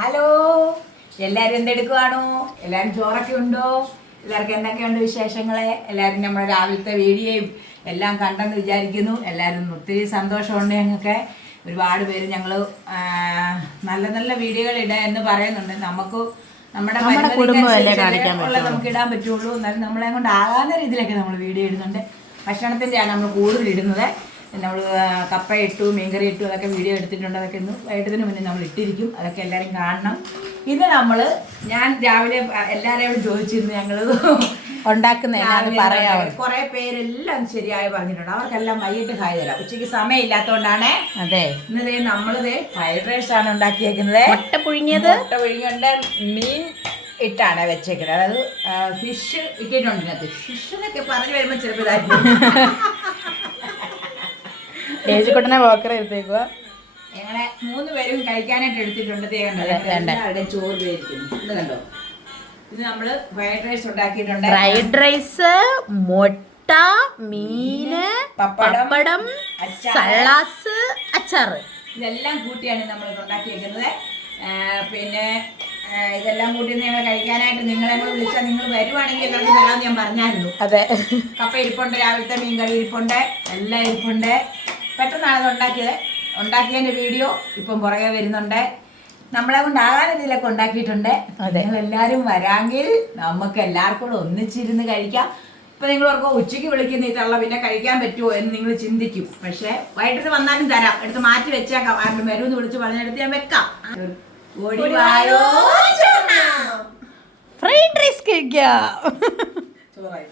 Hello, എല്ലാവരും എന്തെടുക്കുവാണോ? എല്ലാവരും ചോറൊക്കെ ഉണ്ടോ? എല്ലാവർക്കും എന്തൊക്കെയുണ്ട് വിശേഷങ്ങളെ? എല്ലാവരും നമ്മുടെ രാവിലത്തെ വീഡിയോയും എല്ലാം കണ്ടെന്ന് വിചാരിക്കുന്നു. എല്ലാവരും ഒത്തിരി സന്തോഷമുണ്ട്. ഞങ്ങൾക്ക് ഒരുപാട് പേര് ഞങ്ങൾ നല്ല നല്ല വീഡിയോകൾ ഇടാൻ എന്ന് പറയുന്നുണ്ട്. നമ്മുടെ കുടുംബമല്ലേ കാണിക്കാൻ പറ്റുള്ളൂ, നമുക്ക് ഇടാൻ പറ്റുള്ളൂ. എന്നാലും നമ്മളെ കൊണ്ട് ആകാവുന്ന രീതിയിലൊക്കെ നമ്മൾ വീഡിയോ ഇടുന്നുണ്ട്. ഭക്ഷണത്തിൻ്റെയാണ് നമ്മൾ കൂടുതൽ ഇടുന്നത്. നമ്മൾ കപ്പ ഇട്ടു, മീൻകറി ഇട്ടു, അതൊക്കെ വീഡിയോ എടുത്തിട്ടുണ്ട്. അതൊക്കെ ഇന്ന് വൈകിട്ടത്തിന് മുന്നേ നമ്മൾ ഇട്ടിരിക്കും. അതൊക്കെ എല്ലാവരും കാണണം. ഇത് ഞാൻ രാവിലെ എല്ലാവരെയും ചോദിച്ചിരുന്നു ഞങ്ങൾ ഉണ്ടാക്കുന്ന കുറെ പേരെല്ലാം ശരിയായി പറഞ്ഞിട്ടുണ്ട്. അവർക്കെല്ലാം വൈകിട്ട് ഹായ് തരാം. ഉച്ചയ്ക്ക് സമയമില്ലാത്തതുകൊണ്ടാണ്. അതെ, ഇന്ന് നമ്മളിത് ഫ്രൈഡ് റൈസ് ആണ് ഉണ്ടാക്കിയേക്കുന്നത്. മുട്ട പുഴുങ്ങിയത്, മുട്ട മീൻ ഇട്ടാണ് വെച്ചേക്കുന്നത്. അതായത് ഫിഷ് ഇട്ടിട്ടുണ്ട്. ഫിഷ് എന്നൊക്കെ പറഞ്ഞു വരുമ്പോൾ ചിലപ്പോൾ ഇതായിരിക്കും. ചേച്ചിക്കുട്ടനെ വോക്കർ എടുത്തേക്കുക. ഞങ്ങളെ 3 പേരും കഴിക്കാനായിട്ട് എടുത്തിട്ടുണ്ട്. ചോറ് വേവിക്കുന്നു. ഇത് കണ്ടോ, ഇത് നമ്മള് ഫ്രൈഡ് റൈസ് ഉണ്ടാക്കിയിട്ടുണ്ട്. ഫ്രൈഡ് റൈസ്, മുട്ട, മീന്, പപ്പടം, സലാസ്, അച്ചാറ്, ഇതെല്ലാം കൂട്ടിയാണ് നമ്മൾ ഉണ്ടാക്കിയിരിക്കുന്നത്. പിന്നെ ഇതെല്ലാം കൂട്ടി ഞങ്ങൾ കഴിക്കാനായിട്ട് നിങ്ങളെ വിളിച്ചാൽ നിങ്ങൾ വരുവാണെങ്കിൽ എല്ലാവർക്കും വരാമെന്ന് ഞാൻ പറഞ്ഞായിരുന്നു. അതെ, കപ്പ ഇരിപ്പുണ്ട്, രാവിലത്തെ മീൻകറി ഇരിപ്പുണ്ട്, എല്ലാം ഇരിപ്പുണ്ട്. പെട്ടെന്നാണ് ഇത് ഉണ്ടാക്കിയതിൻ്റെ വീഡിയോ ഇപ്പം പുറകെ വരുന്നുണ്ട്. നമ്മളെ കൊണ്ട് ആകാൻ ഇതിലൊക്കെ ഉണ്ടാക്കിയിട്ടുണ്ട്. നിങ്ങളെല്ലാവരും വരാമെങ്കിൽ നമുക്ക് എല്ലാവർക്കും കൂടെ ഒന്നിച്ചിരുന്ന് കഴിക്കാം. ഇപ്പം നിങ്ങൾ ഓർക്കും ഉച്ചയ്ക്ക് വിളിക്കുന്ന ഇതുള്ള പിന്നെ കഴിക്കാൻ പറ്റുമോ എന്ന് നിങ്ങൾ ചിന്തിക്കും. പക്ഷേ വൈകിട്ട് വന്നാലും തരാം, എടുത്ത് മാറ്റി വെച്ചേക്കാം. ആരും വരുമെന്ന് വിളിച്ച് പറഞ്ഞെടുത്ത് ഞാൻ വെക്കാം. ഫ്രൈഡ് റൈസ് കഴിക്കാം. ചോറായി.